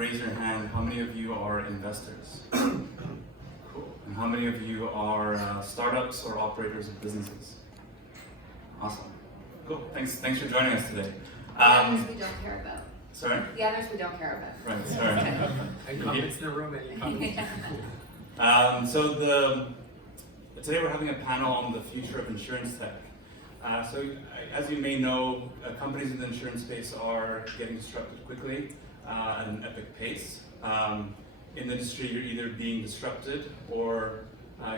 raise your hand, how many of you are investors? Cool. And how many of you are startups or operators of businesses? Awesome. Cool. Thanks for joining us today. The others we don't care about. Sorry? The others we don't care about. Right, sorry. And comments in the room, any comments? Today we're having a panel on the future of insurance tech. As you may know, companies in the insurance space are getting disrupted quickly at an epic pace. In the industry, you're either being disrupted or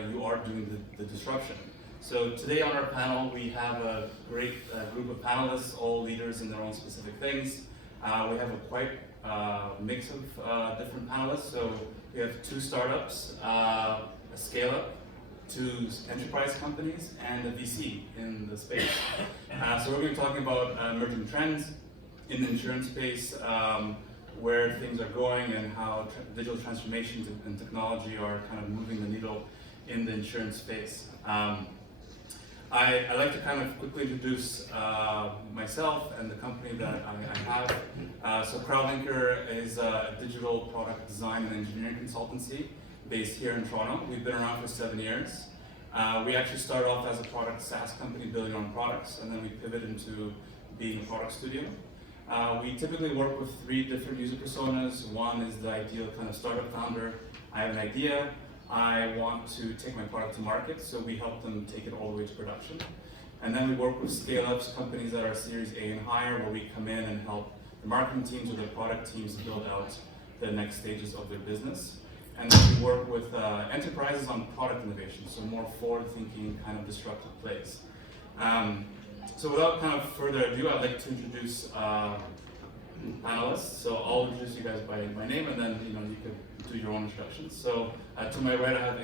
you are doing the disruption. So today on our panel, we have a great group of panelists, all leaders in their own specific things. We have a quite mix of different panelists. So we have 2 startups, a scale-up, 2 enterprise companies, and a VC in the space. So we're going to be talking about emerging trends in the insurance space, where things are going and how digital transformations and technology are kind of moving the needle in the insurance space. I'd like to kind of quickly introduce myself and the company that I have. So Crowdlinker is a digital product design and engineering consultancy based here in Toronto. We've been around for 7 years. We actually started off as a product SaaS company building on products, and then we pivoted into being a product studio. We typically work with 3 different user personas. One is the ideal kind of startup founder. I have an idea. I want to take my product to market, so we help them take it all the way to production. And then we work with scale-ups, companies that are Series A and higher, where we come in and help the marketing teams or the product teams build out the next stages of their business. And then we work with enterprises on product innovation, so more forward-thinking, kind of disruptive plays. So without kind of further ado, I'd like to introduce panelists. So I'll introduce you guys by name, and then you could do your own introductions. So to my right, I have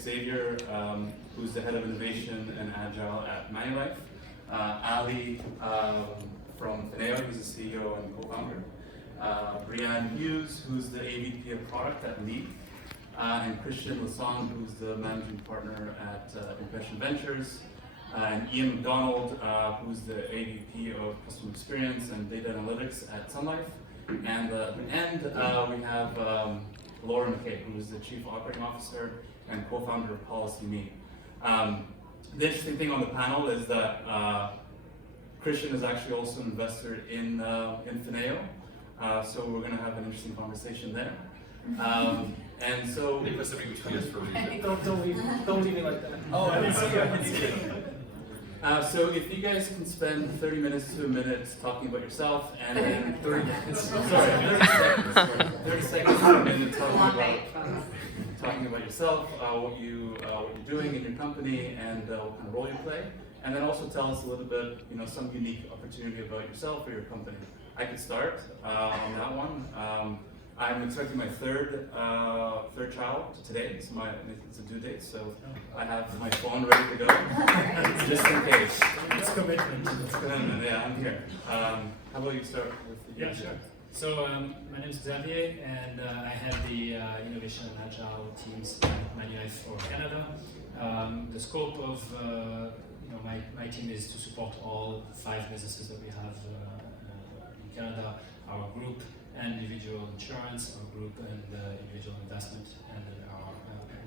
Xavier, who's the head of innovation and Agile at Manulife. Ali from Finaeo, who's the CEO and co-founder. Breanna Hughes, who's the AVP of product at Leap. And Lassonde, who's the managing partner at Impression Ventures. And MacDonald, who's the AVP of customer experience and data analytics at Sun Life. And at the end, we have McKay, who's the chief operating officer and co-founder of PolicyMe. The interesting thing on the panel is that Christian is actually also an investor in Finaeo. So we're going to have an interesting conversation there. And so They put something between us for a reason. Don't leave me like that. Oh, I didn't see you. So if you guys can spend 30 minutes to a minute talking about yourself, and then 30 minutes, sorry, 30 seconds to a minute talking about yourself, what you're doing in your company, and what kind of role you play, and then also tell us a little bit, some unique opportunity about yourself or your company. I could start on that one. I'm expecting my third child today. It's a due date, so I have my phone ready to go, just in case. It's commitment. It's commitment. Yeah, I'm here. How about you start with? Yeah, sure. So my name is Xavier, and I head the innovation and agile teams at Manulife for Canada. The scope of my team is to support all 5 businesses that we have in Canada, our group and individual insurance, our group and individual investment, and our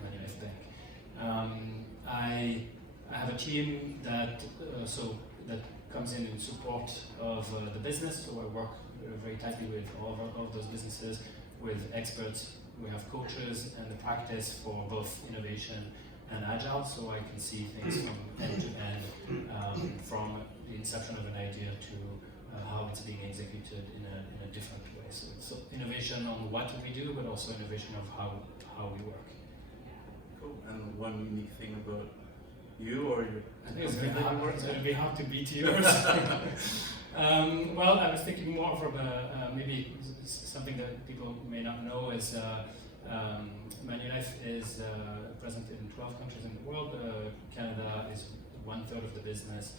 Manulife Bank. I have a team that comes in support of the business, so I work very tightly with all of those businesses, with experts. We have coaches and the practice for both innovation and agile, so I can see things from end to end, from the inception of an idea to how it's being executed in a different way. So innovation on what we do, but also innovation of how we work. Cool. And one unique thing about you or your I think it's going to be hard to beat yours. Well, I was thinking more from maybe something that people may not know is Manulife is present in 12 countries in the world. Canada is 1/3 of the business.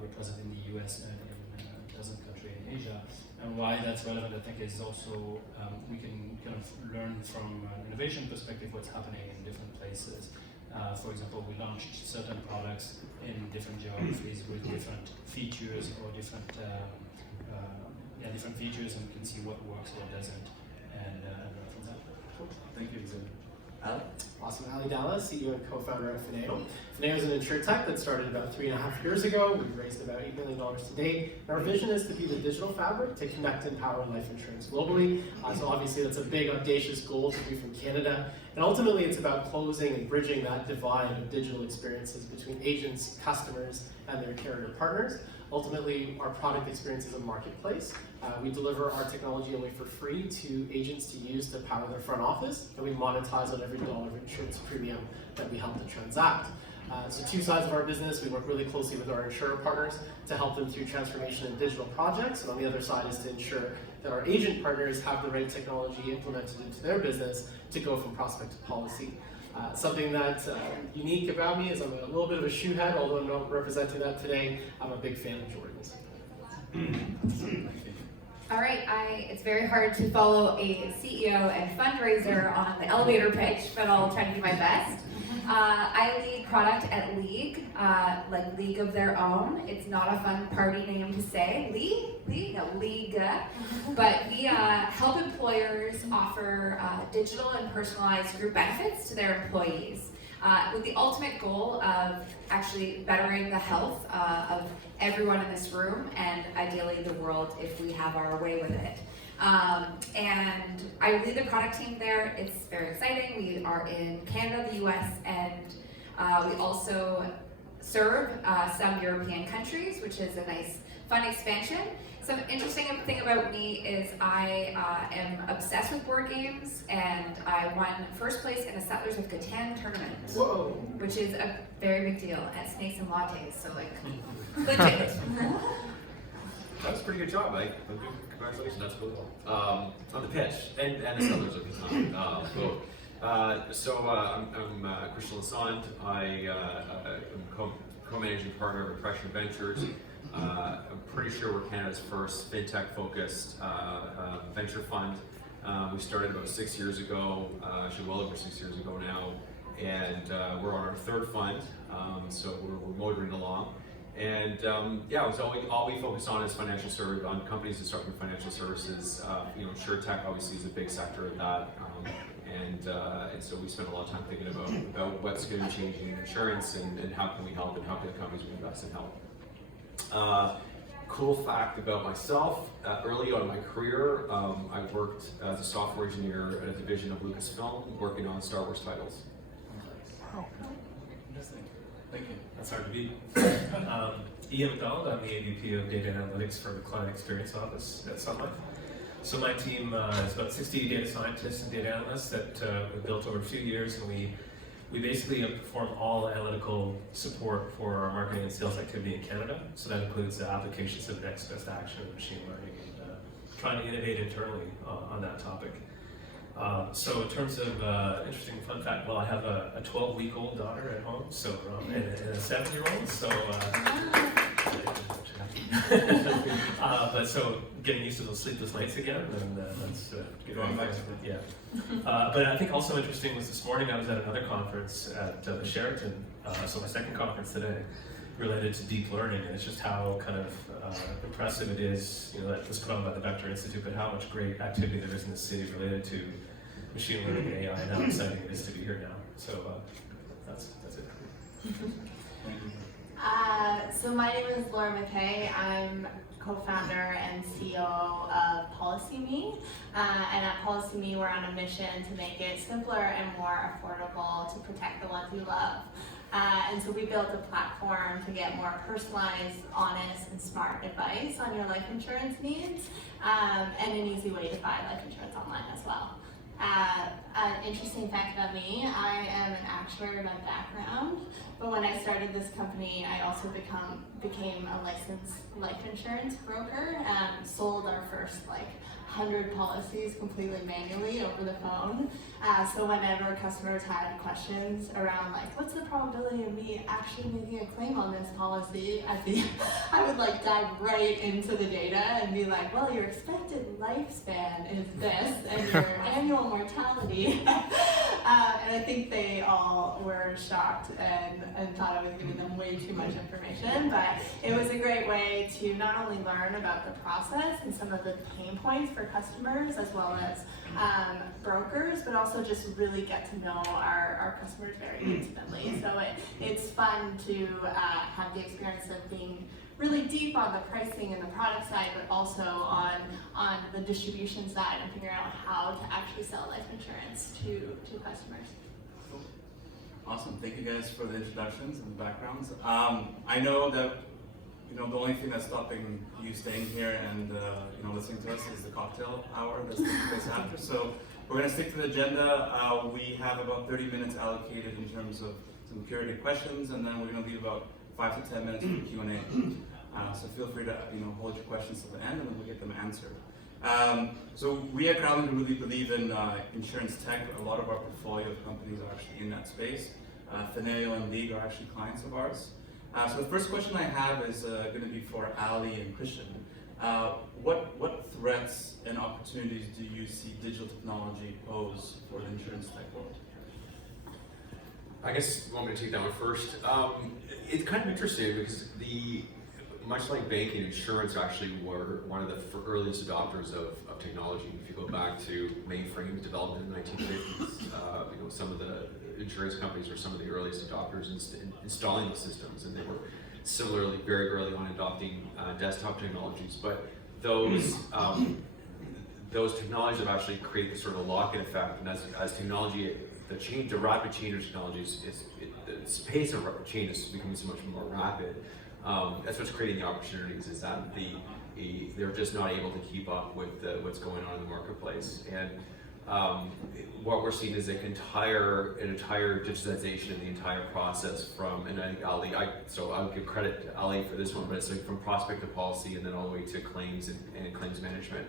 We're present in the US and in a dozen countries in Asia. And why that's relevant, I think, is also we can kind of learn from an innovation perspective what's happening in different places. For example, we launched certain products in different geographies with different features or different features, and we can see what works, what doesn't. and from that. Cool. Thank you, Xavier. Ali? Awesome. Dhalla, CEO and co-founder of Finaeo. Finaeo is an Insurtech that started about 3.5 years ago. We've raised about $8 million to date. And our vision is to be the digital fabric to connect and power life insurance globally. So obviously that's a big, audacious goal to do from Canada. And ultimately it's about closing and bridging that divide of digital experiences between agents, customers, and their carrier partners. Ultimately, our product experience is a marketplace. We deliver our technology away for free to agents to use to power their front office, and we monetize on every dollar of insurance premium that we help to transact. So two sides of our business, we work really closely with our insurer partners to help them through transformation and digital projects, and on the other side is to ensure that our agent partners have the right technology implemented into their business to go from prospect to policy. Something that's unique about me is I'm a little bit of a shoe head, although I'm not representing that today. I'm a big fan of Jordans. All right, it's very hard to follow a CEO and fundraiser on the elevator pitch, but I'll try to do my best. I lead product at League, like League of Their Own. It's not a fun party name to say. League? No, League. But we help employers offer digital and personalized group benefits to their employees with the ultimate goal of actually bettering the health of everyone in this room and ideally the world if we have our way with it. And I lead the product team there. It's very exciting. We are in Canada, the US, and we also serve some European countries, which is a nice, fun expansion. Some interesting thing about me is I am obsessed with board games, and I won first place in a Settlers of Catan tournament. Whoa! Which is a very big deal at Snakes and Lattes, so like, legit. That was a pretty good job, Mike. Congratulations, that's really cool. On the pitch, and the Settlers of Catan, both. So I'm Christian Lassonde. I'm co-managing partner of Impression Ventures. I'm pretty sure we're Canada's first fintech-focused venture fund. We started about 6 years ago, actually well over 6 years ago now, and we're on our third fund, so we're motoring along. And yeah, it's all we focus on is financial service, on companies that start with financial services. Insurtech obviously is a big sector of that, and so we spend a lot of time thinking about what's going to be changing in insurance and how can we help and how can the companies we invest in help. Cool fact about myself, early on in my career, I worked as a software engineer at a division of Lucasfilm, working on Star Wars titles. Oh, interesting. Thank you. That's hard to beat. Ian MacDonald, I'm the AVP of Data Analytics for the Client Experience Office at Sun Life. So my team is about 60 data scientists and data analysts that we built over a few years, and we basically perform all analytical support for our marketing and sales activity in Canada. So that includes applications of next best action, machine learning, and trying to innovate internally on that topic. So in terms of interesting fun fact, well, I have a 12-week-old daughter at home, so and a 7-year-old. So, but so getting used to those sleepless nights again, and that's good. Yeah. But I think also interesting was this morning I was at another conference at the Sheraton. So my second conference today, related to deep learning, and it's just how kind of impressive it is, that was put on by the Vector Institute, but how much great activity there is in the city related to machine learning and AI, and how exciting it is to be here now. So that's it. So my name is McKay. I'm co-founder and CEO of PolicyMe, and at PolicyMe we're on a mission to make it simpler and more affordable to protect the ones we love. And so we built a platform to get more personalized, honest, and smart advice on your life insurance needs, and an easy way to buy life insurance online as well. An interesting fact about me, I am an actuary by background, but when I started this company, I also became a licensed life insurance broker and sold our first 100 policies completely manually over the phone. So whenever customers had questions around what's the probability of me actually making a claim on this policy, I would dive right into the data and be like, well, your expected lifespan is this, and your annual mortality. And I think they all all were shocked and thought I was giving them way too much information, but it was a great way to not only learn about the process and some of the pain points for customers as well as brokers, but also just really get to know our customers very intimately. So it's fun to have the experience of being really deep on the pricing and the product side, but also on the distribution side and figuring out how to actually sell life insurance to customers. Awesome. Thank you guys for the introductions and the backgrounds. I know that the only thing that's stopping you staying here and listening to us is the cocktail hour that's taking place after. So we're going to stick to the agenda. We have about 30 minutes allocated in terms of some curated questions, and then we're going to leave about 5 to 10 minutes for Q&A. So feel free to hold your questions to the end, and then we'll get them answered. So we at Crowdlinker really believe in insurance tech. A lot of our portfolio of companies are actually in that space. Finaeo and League are actually clients of ours. So the first question I have is going to be for Ali and Christian. What threats and opportunities do you see digital technology pose for the insurance tech world? I guess you want me to take that one first. It's kind of interesting because much like banking, insurance actually were one of the earliest adopters of technology. If you go back to mainframe development in the 1950s, some of the insurance companies were some of the earliest adopters in installing the systems, and they were similarly very early on adopting desktop technologies. But those technologies have actually created sort of a lock-in effect, and as technology, the rapid change of technologies the pace of change is becoming so much more rapid. That's what's creating the opportunities, is that they're just not able to keep up with what's going on in the marketplace. And what we're seeing is an entire digitization of the entire process from, and I think Ali, so I would give credit to Ali for this one, but it's like from prospect to policy and then all the way to claims and claims management.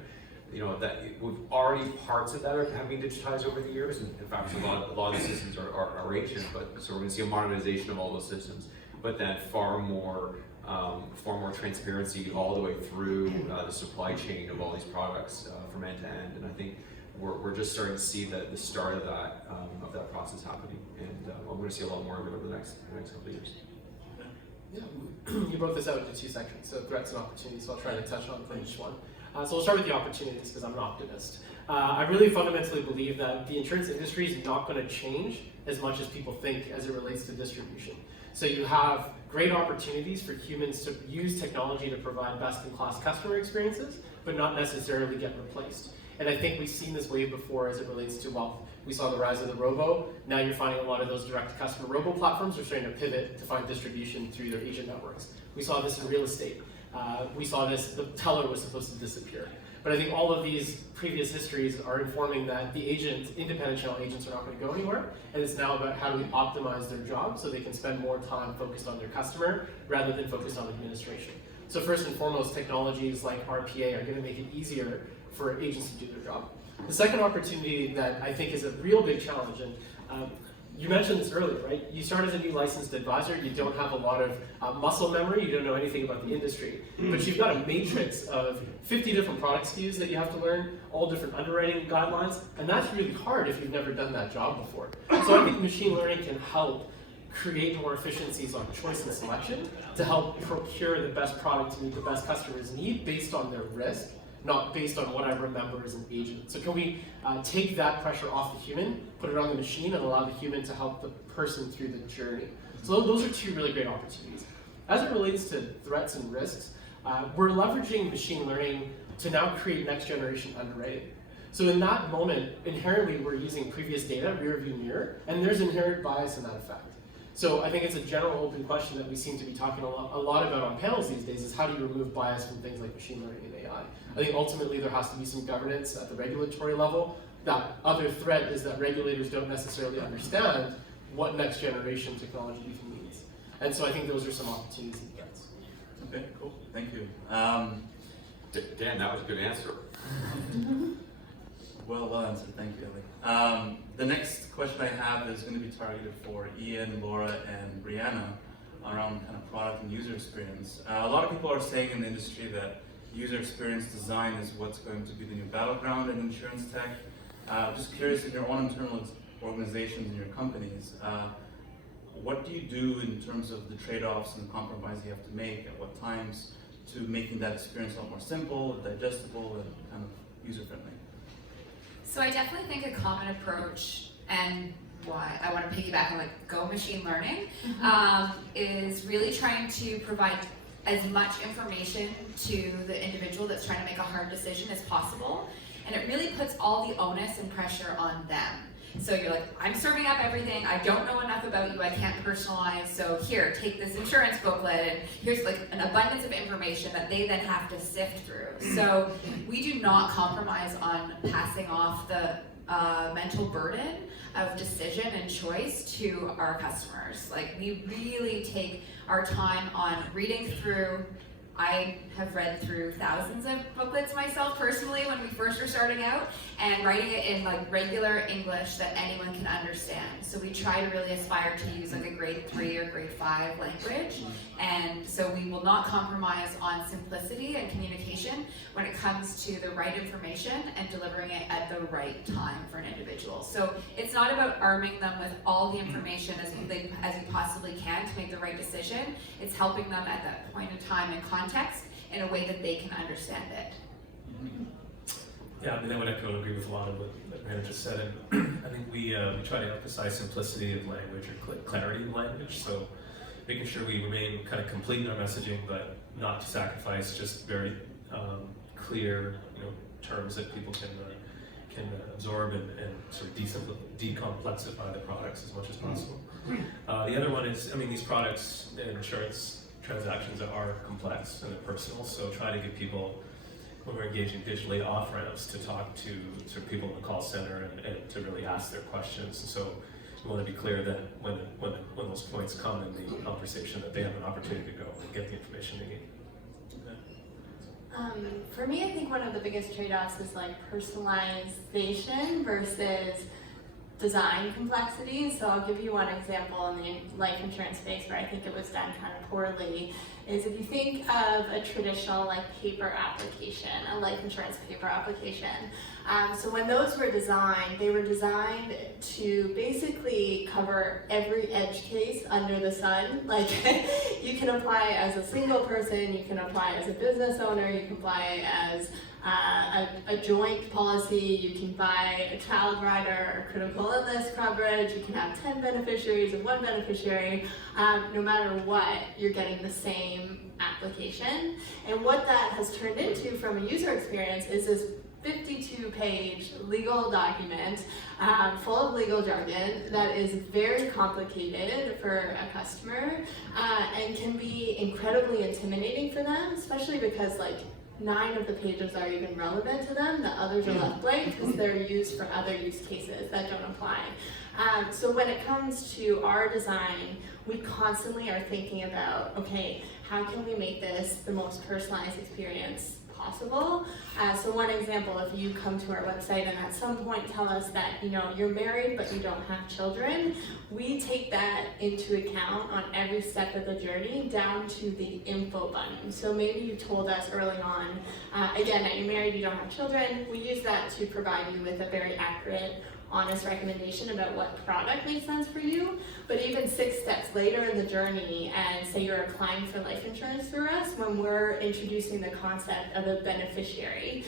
That we've already parts of that have been digitized over the years, and in fact a lot of the systems are ancient, but so we're going to see a modernization of all those systems, but then far more transparency all the way through the supply chain of all these products from end to end. And I think we're just starting to see the start of that process happening, and we're going to see a lot more of it over the next couple of years. Yeah, you broke this out into two sections, so threats and opportunities, so I'll try to touch on each one. So we'll start with the opportunities because I'm an optimist. I really fundamentally believe that the insurance industry is not going to change as much as people think as it relates to distribution. So you have great opportunities for humans to use technology to provide best-in-class customer experiences, but not necessarily get replaced. And I think we've seen this wave before as it relates to, we saw the rise of the robo. Now you're finding a lot of those direct-to-customer robo platforms are starting to pivot to find distribution through their agent networks. We saw this in real estate. We saw this, the teller was supposed to disappear. But I think all of these previous histories are informing that the independent channel agents are not going to go anywhere, and it's now about how do we optimize their job so they can spend more time focused on their customer rather than focused on administration. So first and foremost, technologies like RPA are going to make it easier for agents to do their job. The second opportunity that I think is a real big challenge, and you mentioned this earlier, right? You start as a new licensed advisor, you don't have a lot of muscle memory, you don't know anything about the industry, but you've got a matrix of 50 different product SKUs that you have to learn, all different underwriting guidelines, and that's really hard if you've never done that job before. So I think machine learning can help create more efficiencies on choice and selection to help procure the best product to meet the best customer's need based on their risk, not based on what I remember as an agent. So can we take that pressure off the human, put it on the machine, and allow the human to help the person through the journey? So those are two really great opportunities. As it relates to threats and risks, we're leveraging machine learning to now create next generation underwriting. So in that moment, inherently we're using previous data, rear view mirror, and there's inherent bias in that effect. So I think it's a general open question that we seem to be talking a lot about on panels these days, is how do you remove bias from things like machine learning and AI? I think ultimately there has to be some governance at the regulatory level. That other threat is that regulators don't necessarily understand what next generation technology even means. And so I think those are some opportunities and threats. Okay, cool, thank you. Dan, that was a good answer. Well answered, thank you, Ali. The next question I have is going to be targeted for Ian, Laura, and Breanna around kind of product and user experience. A lot of people are saying in the industry that user experience design is what's going to be the new battleground in insurance tech. Just curious, in your own organizations and your companies, what do you do in terms of the trade-offs and compromise you have to make at what times to making that experience a lot more simple, digestible, and kind of user-friendly? So I definitely think a common approach, and why I want to piggyback on like Go machine learning, is really trying to provide as much information to the individual that's trying to make a hard decision as possible. And it really puts all the onus and pressure on them. So you're like, I'm serving up everything, I don't know enough about you, I can't personalize, so here, take this insurance booklet, and here's like an abundance of information that they then have to sift through. So we do not compromise on passing off the mental burden of decision and choice to our customers. Like, we really take our time on reading through. I have read through thousands of booklets myself personally when we first were starting out, and writing it in like regular English that anyone can understand. So we try to really aspire to use like a grade 3 or grade 5 language, and so we will not compromise on simplicity and communication when it comes to the right information and delivering it at the right time for an individual. So it's not about arming them with all the information as you possibly can to make the right decision. It's helping them at that point in time and context in a way that they can understand it. Yeah, I mean, I would echo and agree with a lot of what Breanna just said, and I think we try to emphasize simplicity of language or clarity of language, so making sure we remain kind of complete in our messaging, but not to sacrifice just very clear, terms that people can absorb and sort of decomplexify the products as much as possible. The other one is, I mean, these products and insurance transactions are complex and they're personal, so try to give people, when we're engaging digitally, off-ramps to talk to people in the call center and to really ask their questions. And so we want to be clear that when those points come in the conversation, that they have an opportunity to go and get the information they need. For me, I think one of the biggest trade-offs is like personalization versus design complexity. So I'll give you one example in the life insurance space where I think it was done kind of poorly, is if you think of a traditional like paper application, a life insurance paper application. So when those were designed, they were designed to basically cover every edge case under the sun. Like, you can apply as a single person, you can apply as a business owner, you can apply as a joint policy, you can buy a child rider or critical illness coverage, you can have 10 beneficiaries of one beneficiary. No matter what, you're getting the same application. And what that has turned into from a user experience is this 52-page legal document full of legal jargon that is very complicated for a customer and can be incredibly intimidating for them, especially because like 9 of the pages are even relevant to them, the others are left blank because they're used for other use cases that don't apply. So when it comes to our design, we constantly are thinking about, okay, how can we make this the most personalized experience possible? So one example, if you come to our website and at some point tell us that you're married but you don't have children, we take that into account on every step of the journey down to the info button. So maybe you told us early on, again, that you're married, you don't have children. We use that to provide you with a very accurate, honest recommendation about what product makes sense for you. But even 6 steps later in the journey, and say you're applying for life insurance through us, when we're introducing the concept of a beneficiary,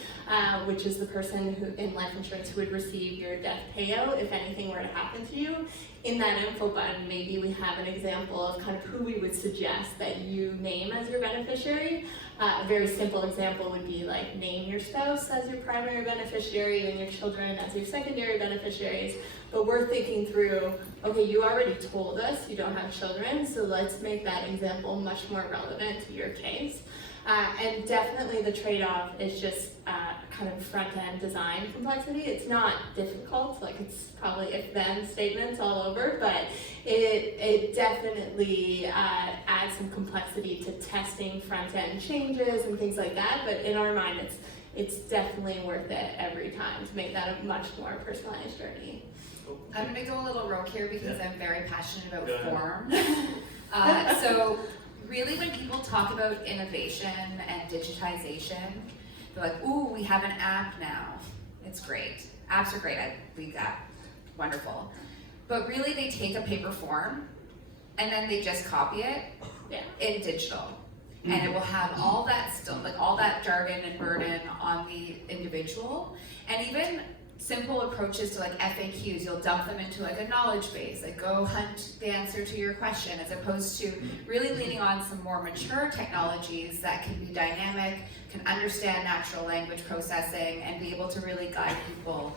which is the person who in life insurance who would receive your death payout if anything were to happen to you, in that info button, maybe we have an example of kind of who we would suggest that you name as your beneficiary. A very simple example would be like, name your spouse as your primary beneficiary and your children as your secondary beneficiaries. But we're thinking through, okay, you already told us you don't have children, so let's make that example much more relevant to your case. And definitely the trade-off is just kind of front-end design complexity. It's not difficult, like it's probably if-then statements all over, but it definitely adds some complexity to testing front-end changes and things like that. But in our mind, it's definitely worth it every time to make that a much more personalized journey. I'm going to go a little rogue here because I'm very passionate about Go ahead. form. So really when people talk about innovation and digitization, they're like, ooh, we have an app now. It's great. Apps are great, I believe that. wonderful. But really they take a paper form and then they just copy it in digital. And it will have all that stuff, like all that jargon and burden on the individual. And even simple approaches to like FAQs, you'll dump them into like a knowledge base, like go hunt the answer to your question, as opposed to really leaning on some more mature technologies that can be dynamic, can understand natural language processing, and be able to really guide people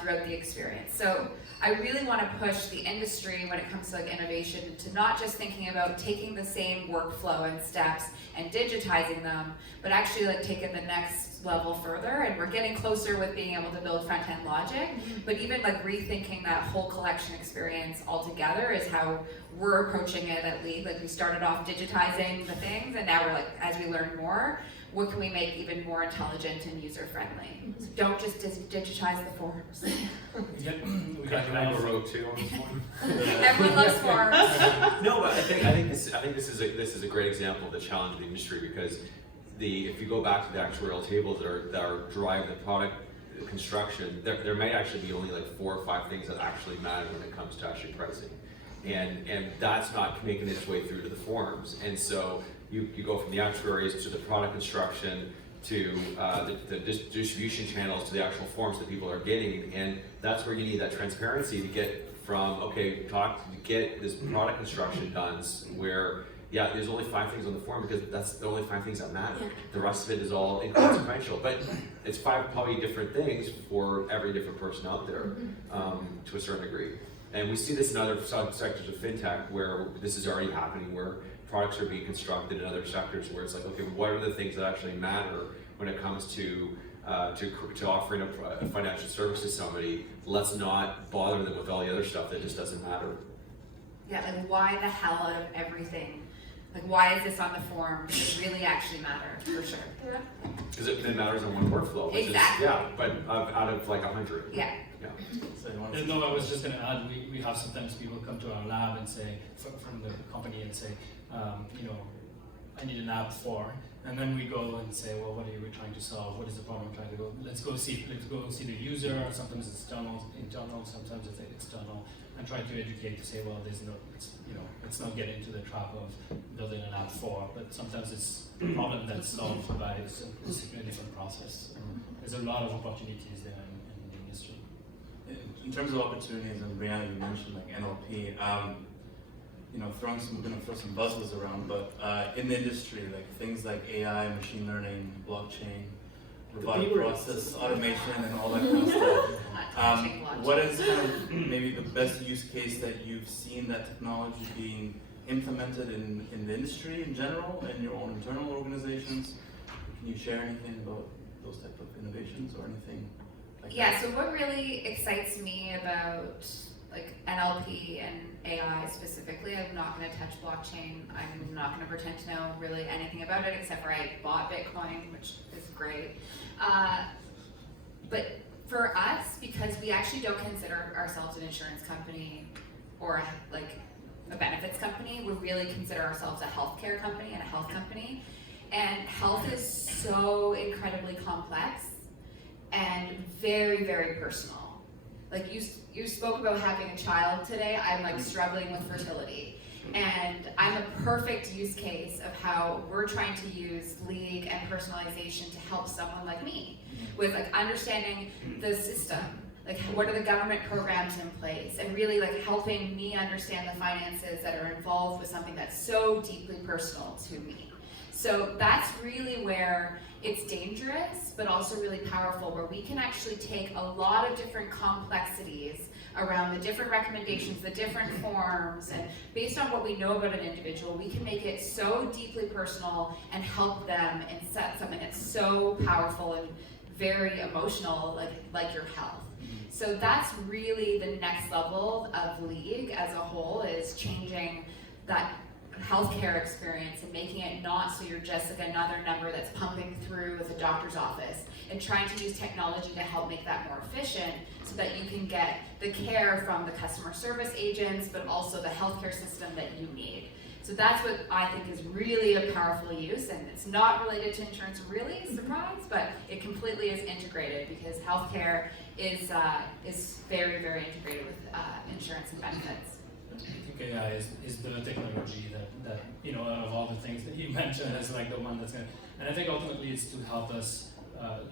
throughout the experience. So I really want to push the industry when it comes to like innovation to not just thinking about taking the same workflow and steps and digitizing them, but actually like taking the next level further. And we're getting closer with being able to build front-end logic, but even like rethinking that whole collection experience altogether is how we're approaching it at League. Like we started off digitizing the things, and now we're like, as we learn more, what can we make even more intelligent and user-friendly? So don't just digitize the forms. We Can I go rogue too on this one? Everyone loves forms. No, but I think this is a great example of the challenge of the industry, because if you go back to the actuarial tables that are driving the product construction, there may actually be only like 4 or 5 things that actually matter when it comes to actually pricing, and that's not making its way through to the forms. And so you go from the actuaries to the product construction to the distribution channels to the actual forms that people are getting, and that's where you need that transparency to get from to get this product construction done, where there's only 5 things on the form because that's the only 5 things that matter. The rest of it is all inconsequential, but it's 5 probably different things for every different person out there to a certain degree. And we see this in other subsectors of fintech where this is already happening, where products are being constructed in other sectors where it's like, okay, what are the things that actually matter when it comes to offering a financial service to somebody? Let's not bother them with all the other stuff that just doesn't matter. Yeah, like why the hell out of everything? Like why is this on the form? Does it really actually matter? For sure. Because it matters on one workflow. Which Exactly. Is, but out of like 100. Yeah. So you want to No, I was just going to add, we have sometimes people come to our lab and say, from the company and say, I need an app for, and then we go and say, well, what are we trying to solve? What is the problem we're trying to go? Let's go see the user. Sometimes it's internal, sometimes it's external, and try to educate to say, well, let's not get into the trap of building an app for, but sometimes it's a problem that's solved by a simply different process. There's a lot of opportunities there in the industry. In terms of opportunities, and Breanna, you mentioned like NLP. We're going to throw some buzzwords around, but in the industry, like things like AI, machine learning, blockchain, robotic process automation, and all that kind of stuff. What is kind of maybe the best use case that you've seen that technology being implemented in the industry in general, in your own internal organizations? Can you share anything about those type of innovations or anything like that? So what really excites me about like NLP and AI specifically, I'm not going to touch blockchain. I'm not going to pretend to know really anything about it, except for I bought Bitcoin, which is great. But for us, because we actually don't consider ourselves an insurance company or like a benefits company, we really consider ourselves a healthcare company and a health company. And health is so incredibly complex and very, very personal. Like you spoke about having a child today. I'm like struggling with fertility, and I'm a perfect use case of how we're trying to use League and personalization to help someone like me with like understanding the system, like what are the government programs in place, and really like helping me understand the finances that are involved with something that's so deeply personal to me. So that's really where it's dangerous, but also really powerful, where we can actually take a lot of different complexities around the different recommendations, the different forms, and based on what we know about an individual, we can make it so deeply personal and help them and set something that's so powerful and very emotional, like your health. So that's really the next level of League as a whole, is changing that healthcare experience and making it not so you're just like another number that's pumping through with a doctor's office, and trying to use technology to help make that more efficient so that you can get the care from the customer service agents, but also the healthcare system that you need. So that's what I think is really a powerful use, and it's not related to insurance, really, surprise, but it completely is integrated, because healthcare is very, very integrated with insurance and benefits. I think AI is the technology that out of all the things that you mentioned is like the one that's going to, and I think ultimately it's to help us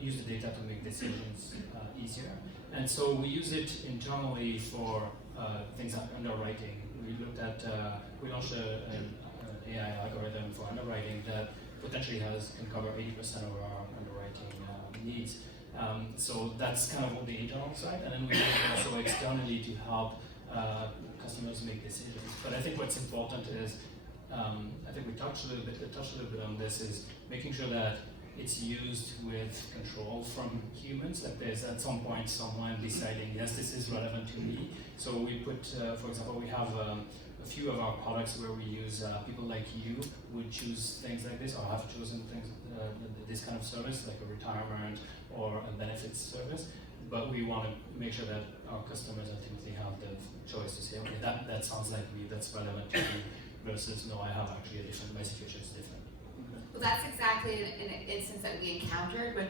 use the data to make decisions easier. And so we use it internally for things like underwriting. We launched an AI algorithm for underwriting that potentially can cover 80% of our underwriting needs. So that's kind of on the internal side, and then we use it also externally to help customers make decisions. But I think what's important is, I think we touched a little bit on this, is making sure that it's used with control from humans. Like there's at some point someone deciding, yes, this is relevant to me. So we put, for example, we have a few of our products where we use people like you would choose things like this, or have chosen things, this kind of service, like a retirement or a benefits service. But we want to make sure that our customers ultimately have the choice to say, okay, that sounds like me, that's relevant to me, versus no, I have actually my situation is different. Well, that's exactly an instance that we encountered when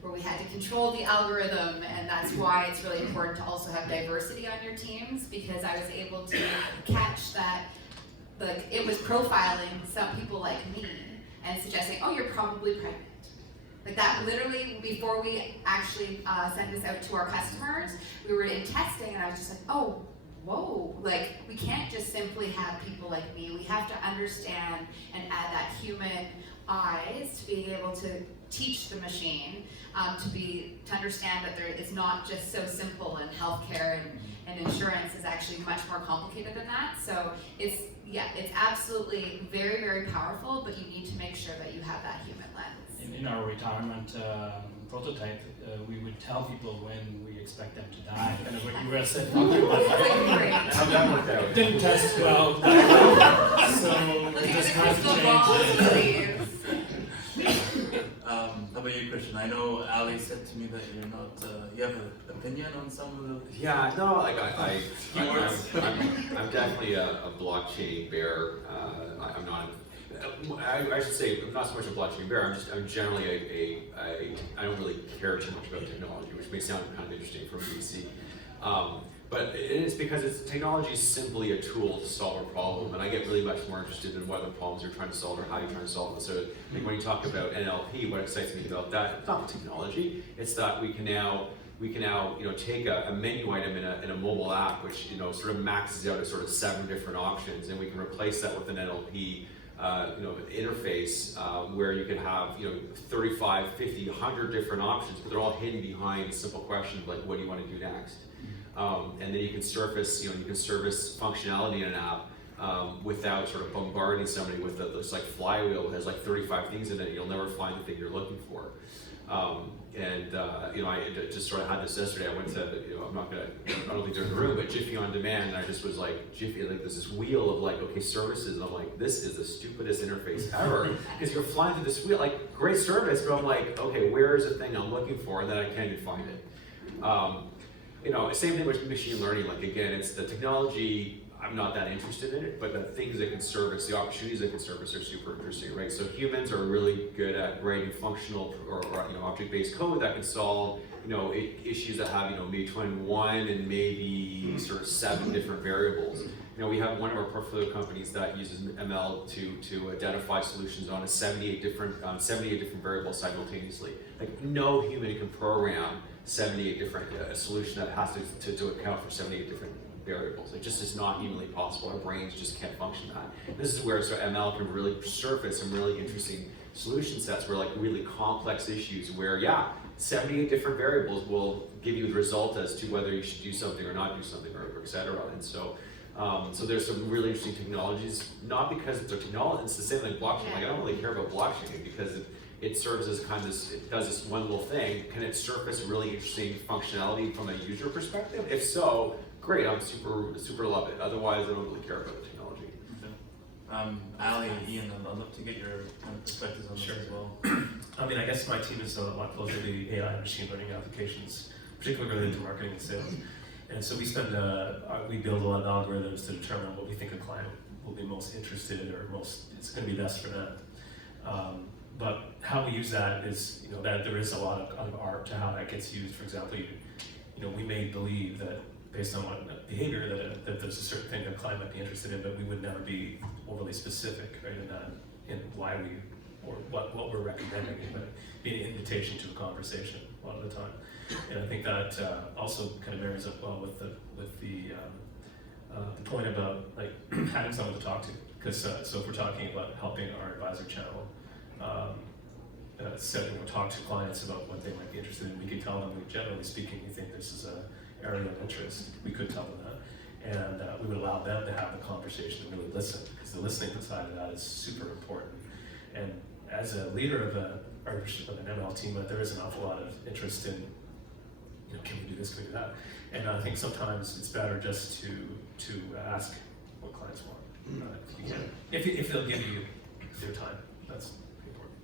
where we had to control the algorithm, and that's why it's really important to also have diversity on your teams, because I was able to catch that, like, it was profiling some people like me and suggesting, oh, you're probably pregnant. Like that, literally, before we actually send this out to our customers, we were in testing, and I was just like, oh, whoa, like, we can't just simply have people like me. We have to understand and add that human eyes to being able to teach the machine to understand that it's not just so simple, and healthcare and insurance is actually much more complicated than that. So it's absolutely very, very powerful, but you need to make sure that you have that human lens. In our retirement prototype, we would tell people when we expect them to die, kind of what you were saying. How'd that work out? It didn't test well, so we just have to change it. How about you, Christian? I know Ali said to me that you're not. You have an opinion on some of the. Yeah, no, like I'm definitely a blockchain bear. I'm not. I should say I'm not so much a blockchain bear. I'm generally I don't really care too much about technology, which may sound kind of interesting from VC. But it's because technology is simply a tool to solve a problem, and I get really much more interested in what the problems you're trying to solve or how you're trying to solve them. So like when you talk about NLP, what excites me about that, it's not the technology, it's that we can now take a menu item in a mobile app, which sort of maxes out at sort of 7 different options, and we can replace that with an NLP interface where you could have 35, 50, 100 different options, but they're all hidden behind a simple question of like, what do you want to do next? And then you can surface functionality in an app without sort of bombarding somebody with this like flywheel that has like 35 things in it. You'll never find the thing you're looking for. I just sort of had this yesterday. I went to, I don't think they're in the room, but Jiffy on Demand, and I just was like, Jiffy, like there's this wheel of like, okay, services, and I'm like, this is the stupidest interface ever, because you're flying through this wheel, like, great service, but I'm like, okay, where is the thing I'm looking for, and then I can't even find it. Same thing with machine learning, like again, it's the technology, I'm not that interested in it, but the things that can service, the opportunities that can service are super interesting, right? So humans are really good at writing functional or object-based code that can solve issues that have between 1 and maybe sort of 7 different variables. We have one of our portfolio companies that uses ML to identify solutions on 78 different variables simultaneously. Like no human can program 78 different solution that has to account for 78 different variables. It just is not humanly possible. Our brains just can't function that. This is where ML can really surface some really interesting solution sets where like really complex issues where 78 different variables will give you the result as to whether you should do something or not do something, or et cetera. And so there's some really interesting technologies, not because it's a technology, it's the same like blockchain. Like I don't really care about blockchain because it serves as it does this one little thing. Can it surface really interesting functionality from a user perspective? If so, great, I'm super love it. Otherwise, I don't really care about the technology. Okay. Ali and Ian, I'd love to get your kind of perspectives on this as well. I mean, I guess my team is a lot closer to the AI and machine learning applications, particularly related to marketing and sales. And so we build a lot of algorithms to determine what we think a client will be most interested in, or it's going to be best for them. but how we use that is, that there is a lot of art to how that gets used. For example, we may believe that based on what behavior that there's a certain thing that a client might be interested in, but we would never be overly specific, right, in why we, or what we're recommending, but be an invitation to a conversation a lot of the time. And I think that also kind of marries up well with the point about like having someone to talk to, because so if we're talking about helping our advisor channel, talk to clients about what they might be interested in, we could tell them, generally speaking, we think this is an area of interest. We could tell them that, and we would allow them to have the conversation and really listen, because the listening side of that is super important. And as a leader of an ML team, there is an awful lot of interest in, can we do this, can we do that? And I think sometimes it's better just to ask what clients want, if they'll give you their time. That's important.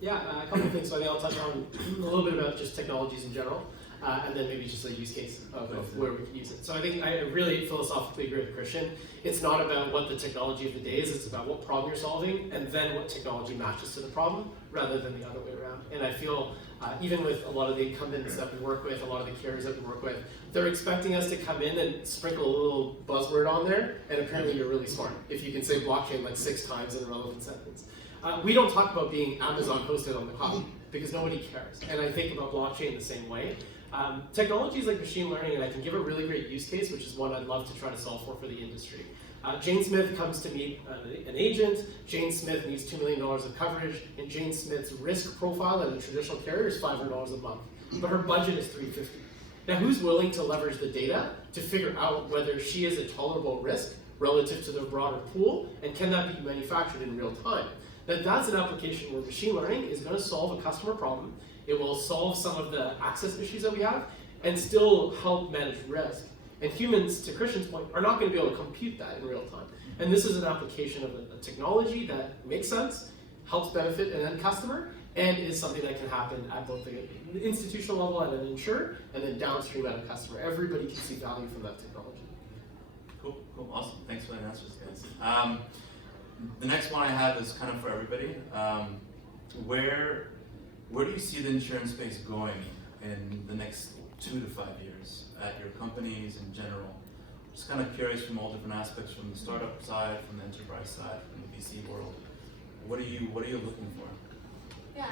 Yeah, a couple of things. So I think I'll touch on a little bit about just technologies in general, and then maybe just a use case of where we can use it. So I think I really philosophically agree with Christian. It's not about what the technology of the day is, it's about what problem you're solving, and then what technology matches to the problem, rather than the other way around. And I feel, even with a lot of the incumbents that we work with, a lot of the carriers that we work with, they're expecting us to come in and sprinkle a little buzzword on there, and apparently you're really smart if you can say blockchain like 6 times in a relevant sentence. We don't talk about being Amazon hosted on the cloud, because nobody cares. And I think about blockchain the same way. Technologies like machine learning, and I can give a really great use case, which is one I'd love to try to solve for the industry. Jane Smith comes to meet an agent. Jane Smith needs $2 million of coverage, and Jane Smith's risk profile at a traditional carrier is $500 a month, but her budget is $350. Now, who's willing to leverage the data to figure out whether she is a tolerable risk relative to the broader pool, and can that be manufactured in real time? That's an application where machine learning is going to solve a customer problem. It will solve some of the access issues that we have, and still help manage risk. And humans, to Christian's point, are not going to be able to compute that in real time. And this is an application of a technology that makes sense, helps benefit an end customer, and is something that can happen at both the institutional level at an insurer, and then downstream at a customer. Everybody can see value from that technology. Cool, awesome. Thanks for the answers, guys. The next one I have is kind of for everybody. Where do you see the insurance space going in the next 2 to 5 years at your companies in general? Just kind of curious from all different aspects, from the startup side, from the enterprise side, from the VC world. What are you looking for? Yes.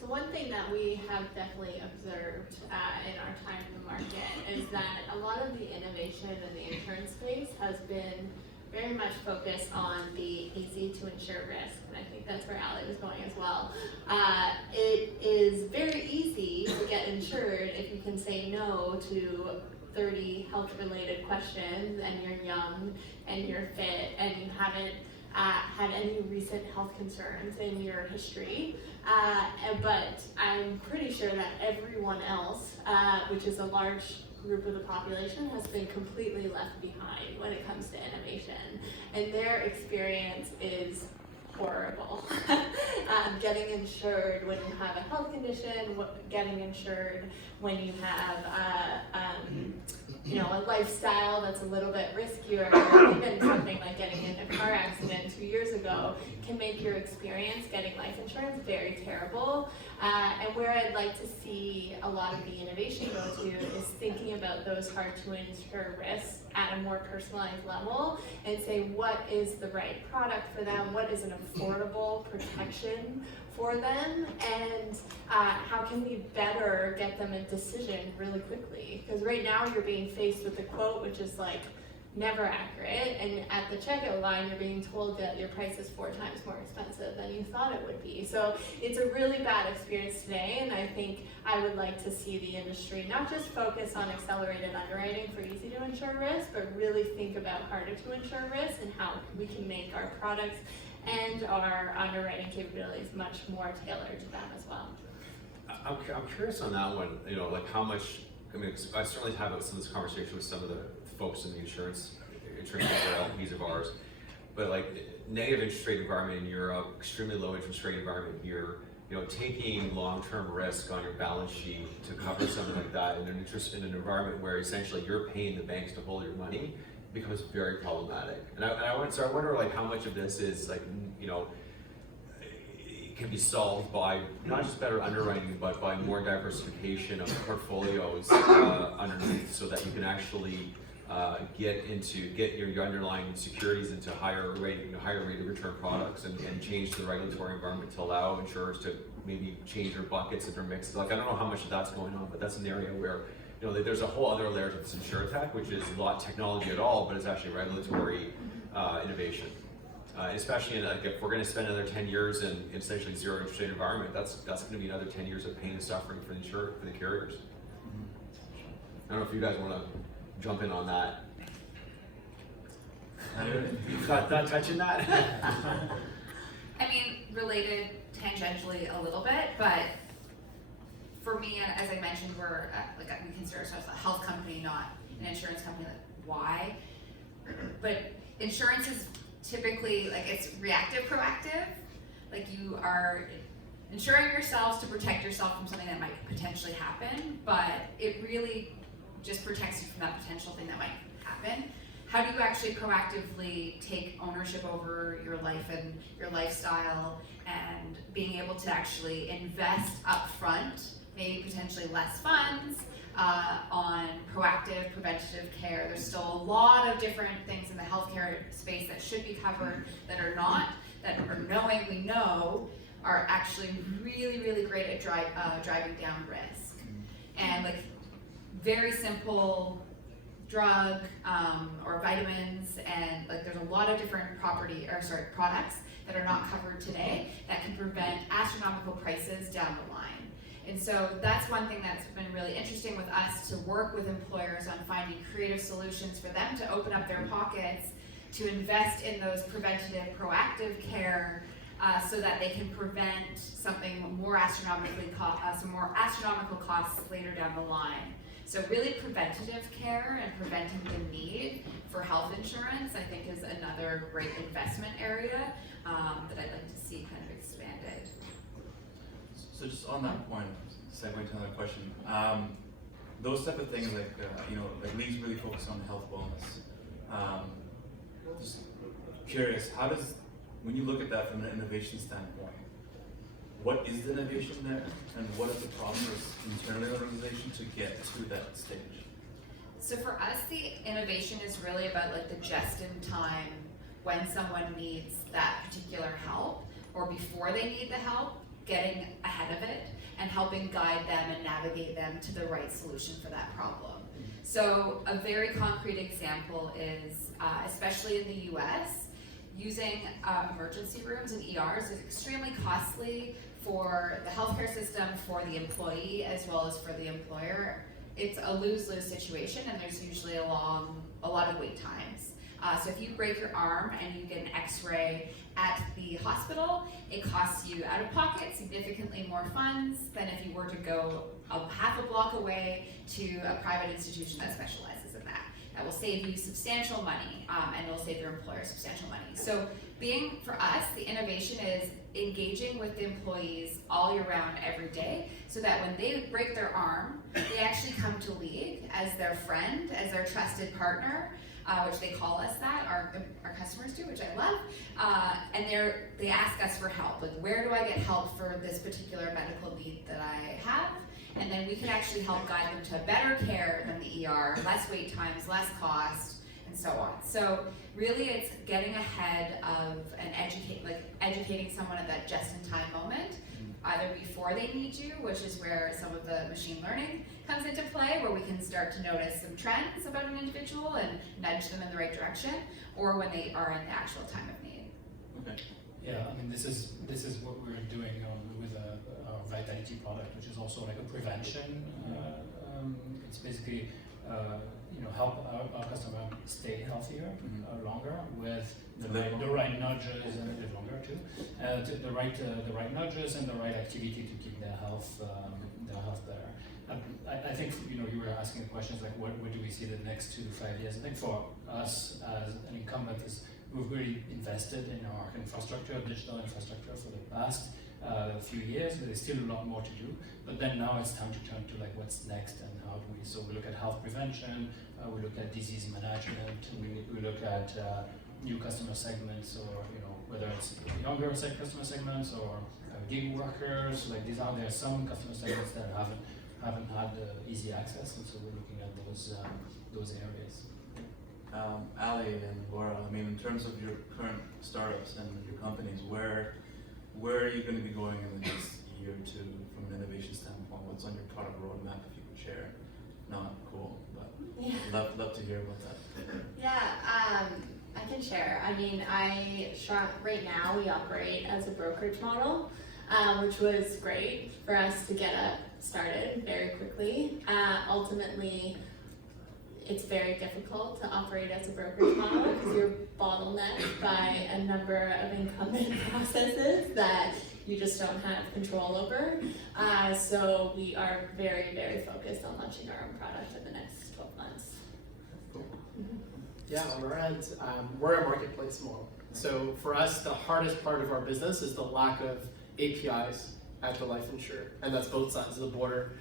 So one thing that we have definitely observed in our time in the market is that a lot of the innovation in the insurance space has been very much focused on the easy to insure risk, and I think that's where Ali was going as well. It is very easy to get insured if you can say no to 30 health-related questions, and you're young, and you're fit, and you haven't had any recent health concerns in your history. But I'm pretty sure that everyone else, which is a large group of the population, has been completely left behind when it comes to innovation, and their experience is horrible. Getting insured when you have a health condition, getting insured when you have a lifestyle that's a little bit riskier, or even something like getting in a car accident 2 years ago can make your experience getting life insurance very terrible. And where I'd like to see a lot of the innovation go to is thinking about those hard to insure risks at a more personalized level, and say what is the right product for them, what is an affordable protection for them, and how can we better get them a decision really quickly? Because right now you're being faced with a quote which is like never accurate, and at the checkout line you're being told that your price is 4 times more expensive than you thought it would be. So it's a really bad experience today, and I think I would like to see the industry not just focus on accelerated underwriting for easy to insure risk, but really think about harder to insure risk and how we can make our products and our underwriting capabilities much more tailored to them as well. I'm curious on that one, like how much, I certainly have some of this conversation with some of the folks in the insurance LPs of ours, but like negative interest rate environment in Europe, extremely low interest rate environment here, taking long-term risk on your balance sheet to cover something like that in an environment where essentially you're paying the banks to hold your money becomes very problematic. And I wonder like how much of this is like, can be solved by not just better underwriting, but by more diversification of portfolios underneath, so that you can actually get your underlying securities into higher rate of return products, and change the regulatory environment to allow insurers to maybe change their buckets and their mixes. Like, I don't know how much of that's going on, but that's an area where, you know, there's a whole other layer to this Insurtech, which is not technology at all, but it's actually regulatory innovation. Especially in, like, if we're going to spend another 10 years in essentially zero interest rate environment, that's going to be another 10 years of pain and suffering for the carriers. I don't know if you guys want to jump in on that. Not touching that. I mean, related tangentially a little bit, but for me, as I mentioned, we're we consider ourselves a health company, not an insurance company. Like, why? But insurance is typically, like, it's reactive, proactive. Like, you are insuring yourselves to protect yourself from something that might potentially happen, but it really just protects you from that potential thing that might happen. How do you actually proactively take ownership over your life and your lifestyle, and being able to actually invest up front, maybe potentially less funds, on proactive, preventative care? There's still a lot of different things in the healthcare space that should be covered that are not, that are we know are actually really, really great at driving down risk. And like very simple drug or vitamins, and like there's a lot of different products that are not covered today that can prevent astronomical prices down the line. And so that's one thing that's been really interesting with us, to work with employers on finding creative solutions for them to open up their pockets to invest in those preventative, proactive care, so that they can prevent something more some more astronomical costs later down the line. So really preventative care and preventing the need for health insurance, I think, is another great investment area that I'd like to see kind of expanded. So just on that point, segue to another question. Those type of things, like Lee's really focused on health wellness. Just curious, when you look at that from an innovation standpoint, what is the innovation there, and what is the process internally in the organization to get to that stage? So for us, the innovation is really about like the just in time, when someone needs that particular help, or before they need the help, getting ahead of it and helping guide them and navigate them to the right solution for that problem. So a very concrete example is, especially in the US, using emergency rooms and ERs is extremely costly for the healthcare system, for the employee, as well as for the employer. It's a lose-lose situation, and there's usually a lot of wait times. So if you break your arm and you get an x-ray at the hospital, it costs you out of pocket significantly more funds than if you were to go half a block away to a private institution that specializes in that. That will save you substantial money, and it'll save your employer substantial money. So for us, the innovation is engaging with the employees all year round, every day, so that when they break their arm, they actually come to League as their friend, as their trusted partner, which they call us that, our customers do, which I love, and they ask us for help. Like, where do I get help for this particular medical need that I have? And then we can actually help guide them to better care than the ER, less wait times, less cost, and so on. So really it's getting ahead of and educating someone at that just-in-time moment, either before they need you, which is where some of the machine learning comes into play, where we can start to notice some trends about an individual and nudge them in the right direction, or when they are in the actual time of need. Okay. Yeah, I mean, this is what we're doing with our Vitality product, which is also like a prevention. It's basically help our customer stay healthier longer with the right nudges, and live longer too. The right nudges and the right activity to keep their health better. I think you were asking questions like what do we see the next 2 to 5 years. I think for us as an incumbent is we've really invested in our infrastructure, digital infrastructure, for the past few years. There's still a lot more to do, but then now it's time to turn to like what's next and how do we. So we look at health prevention, we look at disease management, we look at new customer segments, or whether it's younger customer segments or gig workers. Like there are some customer segments that haven't had easy access, and so we're looking at those areas. Ali and Laura, I mean, in terms of your current startups and your companies, where are you going to be going in the next year or two from an innovation standpoint? What's on your product roadmap, if you could share? Not cool, but love to hear about that. Yeah, I can share. I mean, right now we operate as a brokerage model, which was great for us to get started very quickly. Ultimately, it's very difficult to operate as a brokerage model because you're bottlenecked by a number of incumbent processes that you just don't have control over. So we are very, very focused on launching our own product in the next 12 months. Yeah, on our end, we're a marketplace model. So for us, the hardest part of our business is the lack of APIs at the life insurer, and that's both sides of the border.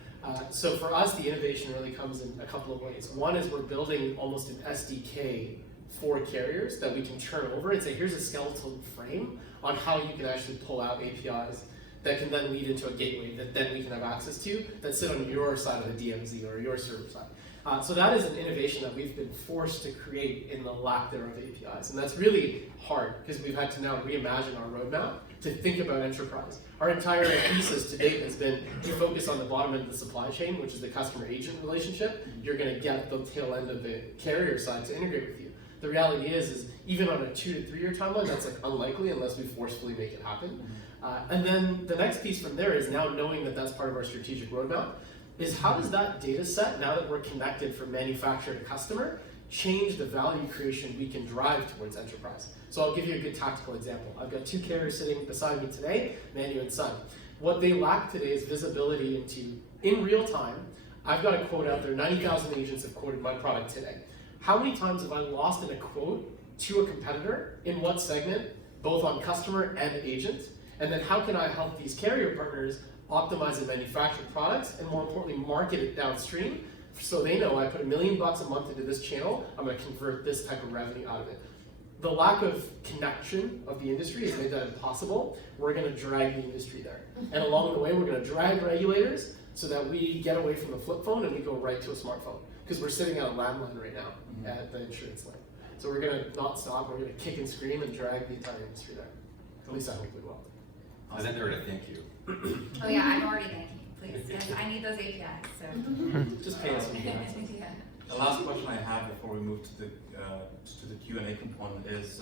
So for us, the innovation really comes in a couple of ways. One is we're building almost an SDK for carriers that we can turn over and say, here's a skeletal frame on how you can actually pull out APIs that can then lead into a gateway that then we can have access to that sit on your side of the DMZ or your server side. So that is an innovation that we've been forced to create in the lack thereof of APIs. And that's really hard because we've had to now reimagine our roadmap to think about enterprise. Our entire thesis to date has been you focus on the bottom end of the supply chain, which is the customer-agent relationship. You're going to get the tail end of the carrier side to integrate with you. The reality is even on a 2 to 3 year timeline, that's like unlikely unless we forcefully make it happen. And then the next piece from there is now knowing that that's part of our strategic roadmap is how does that data set, now that we're connected from manufacturer to customer, change the value creation we can drive towards enterprise. So I'll give you a good tactical example. I've got 2 carriers sitting beside me today, Manu and Sun. What they lack today is visibility into, in real time, I've got a quote out there, 90,000 agents have quoted my product today. How many times have I lost in a quote to a competitor, in what segment, both on customer and agent? And then how can I help these carrier partners optimize and manufacture products, and more importantly, market it downstream so they know I put $1 million a month into this channel, I'm going to convert this type of revenue out of it. The lack of connection of the industry has made that impossible. We're going to drag the industry there. And along the way, we're going to drag regulators so that we get away from the flip phone and we go right to a smartphone. Because we're sitting at a landline right now at the insurance line. So we're going to not stop, we're going to kick and scream and drag the entire industry there. At least I hope we will. And then they're going to thank you. Oh yeah, I'm already thanking you, please. Yes, I need those APIs, so. Just pay us. Yeah. The last question I have before we move to the Q&A component is,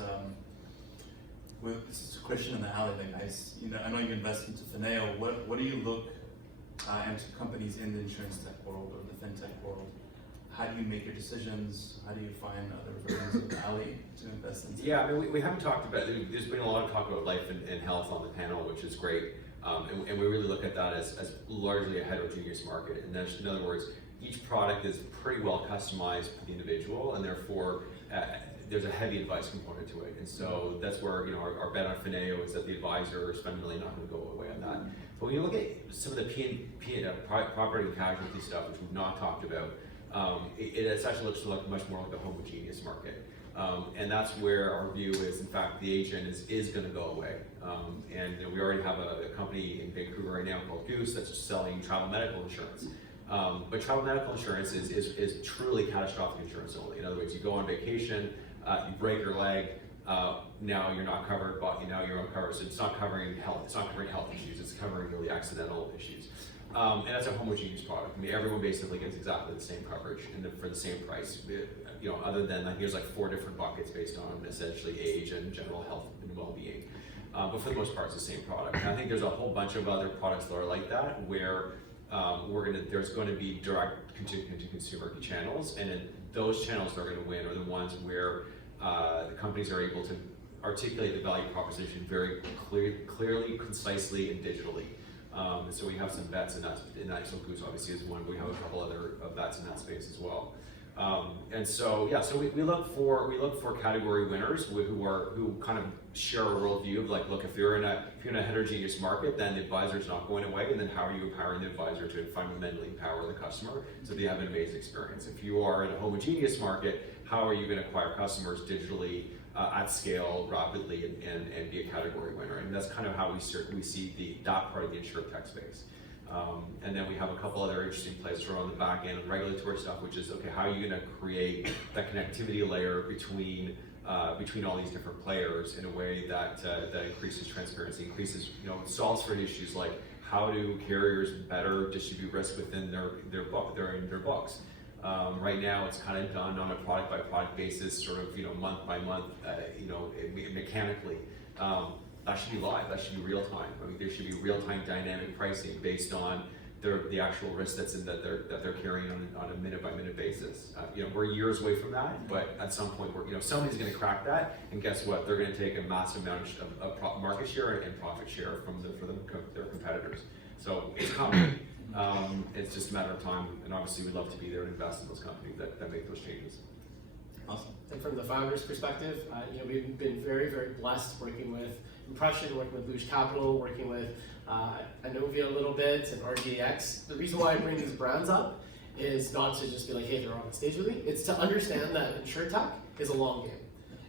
this is a question in the alley, guys. I know you invest into Finaeo. What do you look into companies in the insurance tech world or the fintech world? How do you make your decisions? How do you find other versions of the alley to invest into? Yeah, I mean, we haven't talked about, there's been a lot of talk about life and health on the panel, which is great. And we really look at that as largely a heterogeneous market. And in other words, each product is pretty well customized for the individual, and therefore there's a heavy advice component to it. And so that's where our bet on Finaeo is that the advisor spend $1 million not going to go away on that. But when you look at some of the property and casualty stuff, which we've not talked about, it essentially looks like much more like a homogeneous market. And that's where our view is, in fact, the agent is going to go away. And we already have a company in Vancouver right now called Hughes that's selling travel medical insurance. But travel medical insurance is truly catastrophic insurance only. In other words, you go on vacation, you break your leg, now you're not covered, but now you're uncovered. So it's not covering health. It's not covering health issues. It's covering really accidental issues. And that's a homogeneous product. I mean, everyone basically gets exactly the same coverage and for the same price. Other than there's like 4 different buckets based on essentially age and general health and well-being. But for the most part, it's the same product. And I think there's a whole bunch of other products that are like that, where there's going to be direct to consumer channels, and then those channels that are going to win are the ones where the companies are able to articulate the value proposition very clearly, concisely, and digitally. And so we have some bets in that. So Goose obviously is one. We have a couple other bets in that space as well. And so we look for category winners who kind of share a worldview of like, look, if you're in a heterogeneous market, then the advisor's not going away, and then how are you empowering the advisor to fundamentally empower the customer so they have an amazing experience? If you are in a homogeneous market, how are you going to acquire customers digitally at scale rapidly and be a category winner. And that's kind of how we see that part of the Insurtech space. And then we have a couple other interesting places on the back end of regulatory stuff, which is, okay, how are you going to create that connectivity layer between all these different players in a way that increases transparency, solves for issues like how do carriers better distribute risk within their books. Right now, it's kind of done on a product by product basis, sort of month by month, mechanically. That should be live. That should be real time. I mean, there should be real time dynamic pricing based on the actual risk that they're carrying on a minute by minute basis. We're years away from that, but at some point, somebody's going to crack that, and guess what? They're going to take a massive amount of market share and profit share from their competitors. So it's coming. It's just a matter of time, and obviously we'd love to be there and invest in those companies that make those changes. Awesome. And from the founder's perspective, we've been very, very blessed working with Impression, working with Luge Capital, working with Inovia a little bit, and RGX. The reason why I bring these brands up is not to just be like, hey, they're on the stage with me. It's to understand that Insurtech is a long game.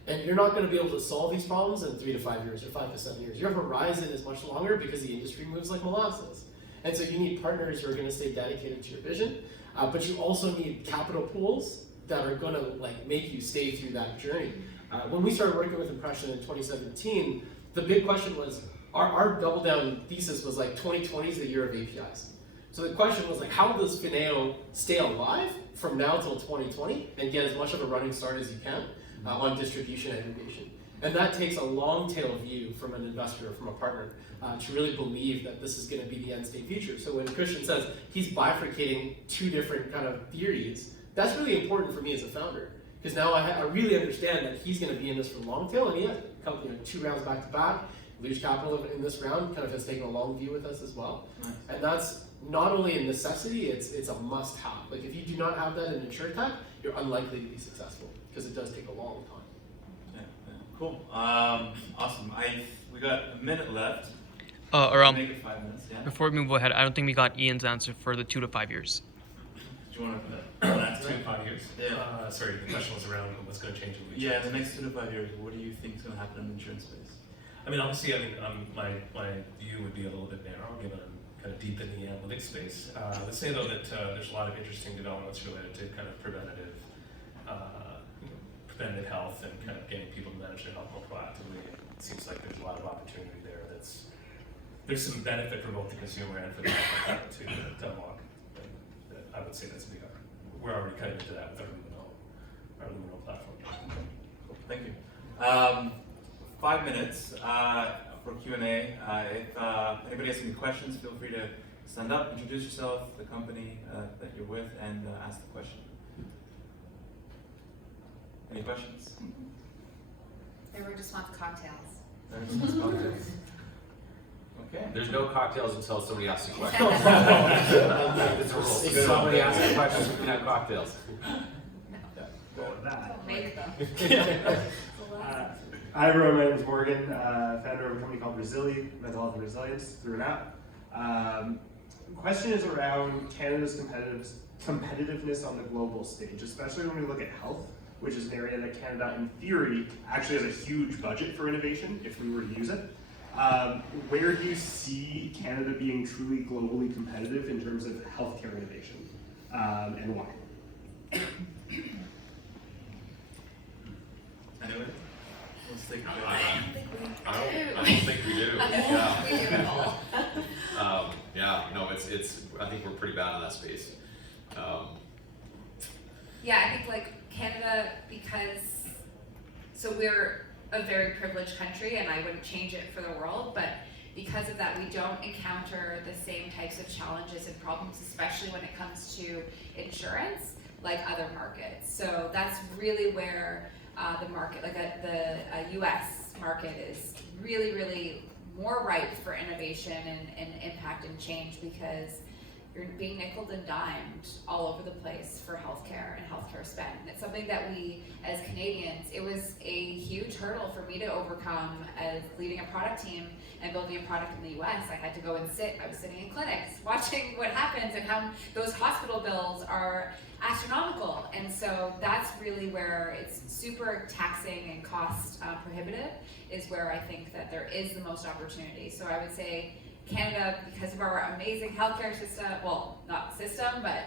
And you're not going to be able to solve these problems in 3 to 5 years or 5 to 7 years. Your horizon is much longer because the industry moves like molasses. And so you need partners who are going to stay dedicated to your vision, but you also need capital pools that are going to make you stay through that journey. When we started working with Impression in 2017, the big question was, our double down thesis was 2020 is the year of APIs. So the question was how does Finaeo stay alive from now till 2020 and get as much of a running start as you can on distribution and innovation? And that takes a long tail view from an investor or from a partner to really believe that this is going to be the end state future. So when Christian says he's bifurcating two different kind of theories, that's really important for me as a founder. Because now I really understand that he's going to be in this for long tail, and he has come 2 rounds back to back. Luge Capital in this round kind of has taken a long view with us as well. Nice. And that's not only a necessity, it's a must have. If you do not have that in Insurtech, you're unlikely to be successful because it does take a long time. Yeah. Cool. Awesome. We got a minute left. Aram, Make it 5 minutes. Yeah. before we move ahead, I don't think we got Ian's answer for the 2 to 5 years. Do you want to That's 2 to 5 years. Yeah. Sorry, the question was around what's going to change in the Yeah, the next 2 to 5 years, what do you think is going to happen in the insurance space? I mean, obviously, my view would be a little bit narrow, given I'm kind of deep in the analytics space. Let's say though that there's a lot of interesting developments related to kind of preventative health and kind of getting people to manage their health more proactively. It seems like there's a lot of opportunity there. There's some benefit for both the consumer and for the market to unlock. I would say that's a big argument. We're already cutting into that with our Lumino platform. Cool. Thank you. 5 minutes for Q&A. If anybody has any questions, feel free to stand up, introduce yourself, the company that you're with, and ask the question. Any questions? Everyone just wants cocktails. Okay. There's no cocktails until somebody asks a question. It's a rule. If somebody asks a question, we can have cocktails. Make them. Hi everyone, my name is Morgan, founder of a company called Resili, Mental Health and Resilience, through an app. Question is around Canada's competitiveness on the global stage, especially when we look at health, which is an area that Canada, in theory, actually has a huge budget for innovation if we were to use it. Where do you see Canada being truly globally competitive in terms of healthcare innovation, and why? Anyway, let's take I don't think we do. Yeah. We do it all. I think we're pretty bad in that space. Yeah, I think Canada, so we're a very privileged country, and I wouldn't change it for the world, but because of that, we don't encounter the same types of challenges and problems, especially when it comes to insurance, like other markets. So that's really where the market, the US market, is really, really more ripe for innovation and impact and change, because you're being nickeled and dimed all over the place for healthcare and healthcare spend. And it's something that we, as Canadians, it was a huge hurdle for me to overcome as leading a product team and building a product in the US. I had to go and I was sitting in clinics watching what happens and how those hospital bills are astronomical. And so that's really where it's super taxing and cost prohibitive, is where I think that there is the most opportunity. So I would say Canada, because of our amazing healthcare system, well, not system, but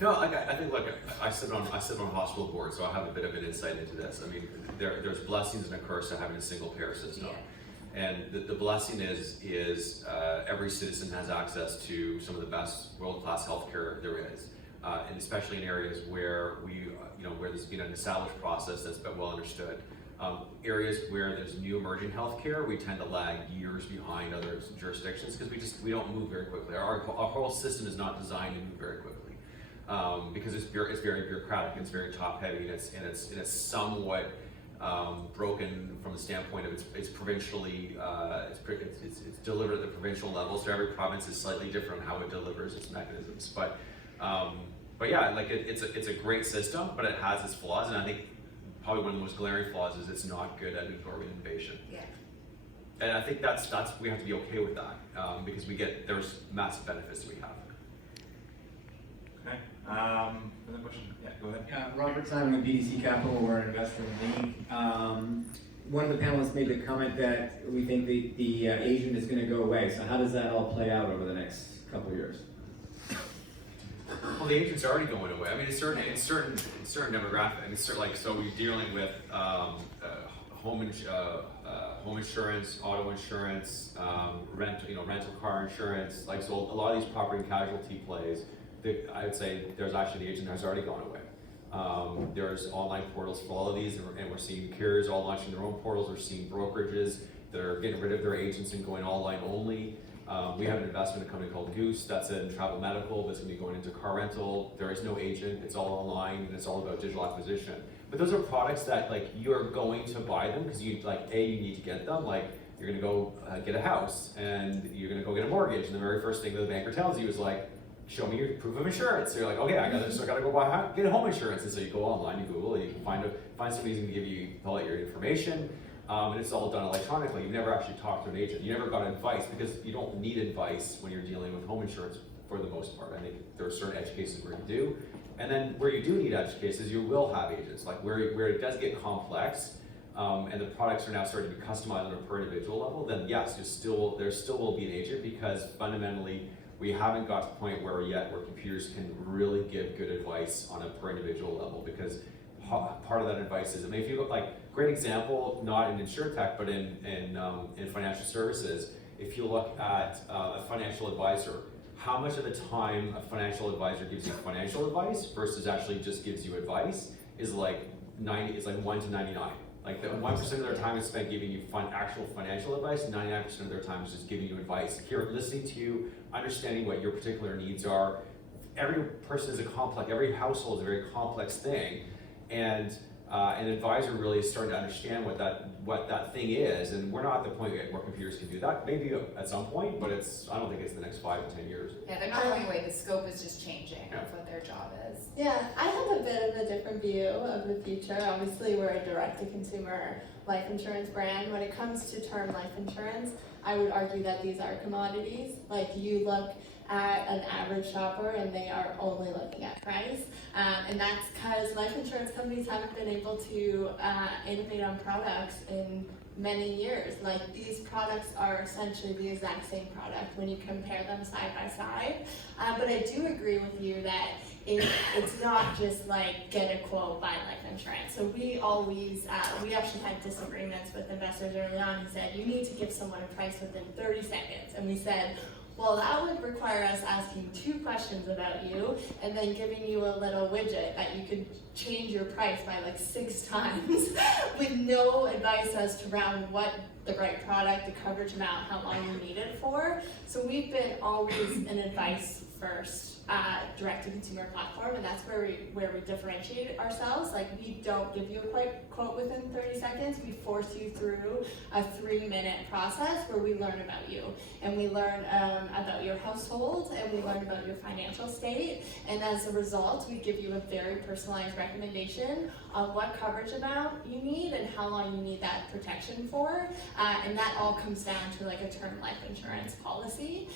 No, I think, look, I sit on a hospital board, so I have a bit of an insight into this. I mean, there's blessings and a curse of having a single payer system. Yeah. And the blessing is every citizen has access to some of the best world-class healthcare there is, and especially in areas where where there's been an established process that's been well understood. Areas where there's new emerging healthcare, we tend to lag years behind other jurisdictions because we don't move very quickly. Our whole system is not designed to move very quickly because it's very bureaucratic, it's very top heavy, and it's somewhat broken from the standpoint of it's provincially it's delivered at the provincial level. So every province is slightly different how it delivers its mechanisms. But yeah, like it's a great system, but it has its flaws, and I think probably one of the most glaring flaws is it's not good at absorbing innovation. Yeah. And I think that's we have to be okay with that because there's massive benefits that we have. Okay. Another question? Yeah, go ahead. Robert Simon with BDC Capital, we're an investor in League. One of the panelists made the comment that we think the agent is going to go away. So how does that all play out over the next couple of years? Well, the agent's already going away. I mean, it's certain demographic. I mean, so we're dealing with home insurance, auto insurance, rental car insurance. Like, so a lot of these property and casualty plays, I would say there's actually the agent has already gone away. There's online portals for all of these, and we're seeing carriers all launching their own portals. We're seeing brokerages that are getting rid of their agents and going online only. We have an investment in a company called Hughes that's in travel medical, that's going to be going into car rental. There is no agent, it's all online, and it's all about digital acquisition. But those are products that you're going to buy them because you need to get them. Like, you're going to go get a house and you're going to go get a mortgage, and the very first thing that the banker tells you is show me your proof of insurance. So you're like, okay, I got to go get home insurance. And so you go online, you Google, you can find somebody who's going to give you all your information. And it's all done electronically. You never actually talked to an agent. You never got advice because you don't need advice when you're dealing with home insurance for the most part. I think there are certain edge cases where you do. And then where you do need edge cases, you will have agents. Like where it does get complex and the products are now starting to be customized on a per individual level, then yes, there still will be an agent because fundamentally we haven't got to the point where computers can really give good advice on a per individual level because part of that advice is, I mean, if you look great example, not in Insurtech, but in financial services, if you look at a financial advisor, how much of the time a financial advisor gives you financial advice versus actually just gives you advice is 1 to 99. Like the 1% of their time is spent giving you actual financial advice, 99% of their time is just giving you advice. Here, listening to you, understanding what your particular needs are. Every person is every household is a very complex thing. And an advisor really is starting to understand what that thing is, and we're not at the point yet where computers can do that. Maybe at some point, but I don't think it's the next 5 to 10 years. Yeah, they're not going away. The scope is just changing of what their job is. Yeah, I have a bit of a different view of the future. Obviously, we're a direct-to-consumer life insurance brand. When it comes to term life insurance, I would argue that these are commodities. Like, you look at an average shopper and they are only looking at price. And that's because life insurance companies haven't been able to innovate on products in many years. Like, these products are essentially the exact same product when you compare them side by side. But I do agree with you that it's not just get a quote, buy life insurance. So we actually had disagreements with investors early on who said, you need to give someone a price within 30 seconds. And we said, well, that would require us asking 2 questions about you and then giving you a little widget that you could change your price by 6 times with no advice as to around what the right product, the coverage amount, how long you need it for. So we've been always an advice first direct-to-consumer platform, and that's where we differentiate ourselves. Like, we don't give you a quick quote within 30 seconds. We force you through a 3-minute process where we learn about you, and we learn about your household, and we learn about your financial state, and as a result, we give you a very personalized recommendation on what coverage amount you need and how long you need that protection for, and that all comes down to like a term life insurance policy.